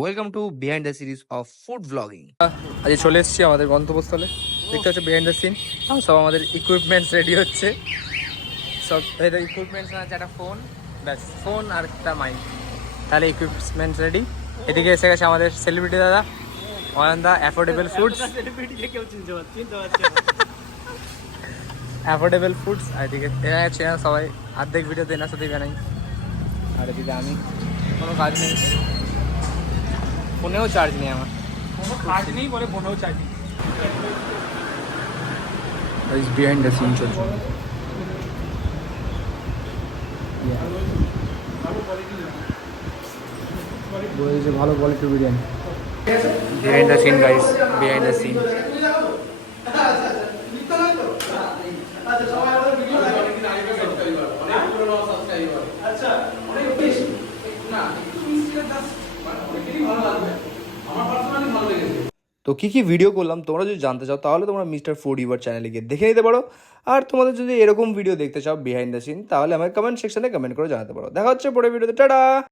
Welcome to behind the series of food blogging. আজ চলে এসেছি আমাদের গন্তব্যস্থলে। দেখতে হচ্ছে বিহাইন্ড দ্য সিন, সব আমাদের ইকুইপমেন্টস রেডি হচ্ছে। সব ইকুইপমেন্টস আছে, একটা ফোন, ব্যাস ফোন আর একটা মাইক, তাহলে ইকুইপমেন্টস রেডি। এদিকে এসে গেছে আমাদের সেলিব্রিটি দাদা অয়নদা, অ্যাফোর্ডেবল ফুডস। Affordable foods. আর এদিকে এরা আছে সবাই, অর্ধেক ভিডিওতে এনার সাথেই বানাই। আর এদিকে আমি, কোনো কাজ নেই, ফোনেও চার্জ নেই আমার, কোনো কাজ নেই বলে ফোনেও চাই। বিহাইন্ড দ্য সিন চলছে। বলেছে ভালো কোয়ালিটির biryani. Behind the scene guys, behind the scene. তো কী ভিডিও করলাম তোমরা যদি জানতে চাও তাহলে তোমরা মিস্টার ফুড ইউবার চ্যানেলে গিয়ে দেখে নিতে পারো। আর তোমাদের যদি এরকম ভিডিও দেখতে চাও বিহাইন্ড দ্য সিন, তাহলে আমাকে কমেন্ট সেকশনে কমেন্ট করে জানাতে পারো। দেখা হচ্ছে পরের ভিডিওতে, টাটা।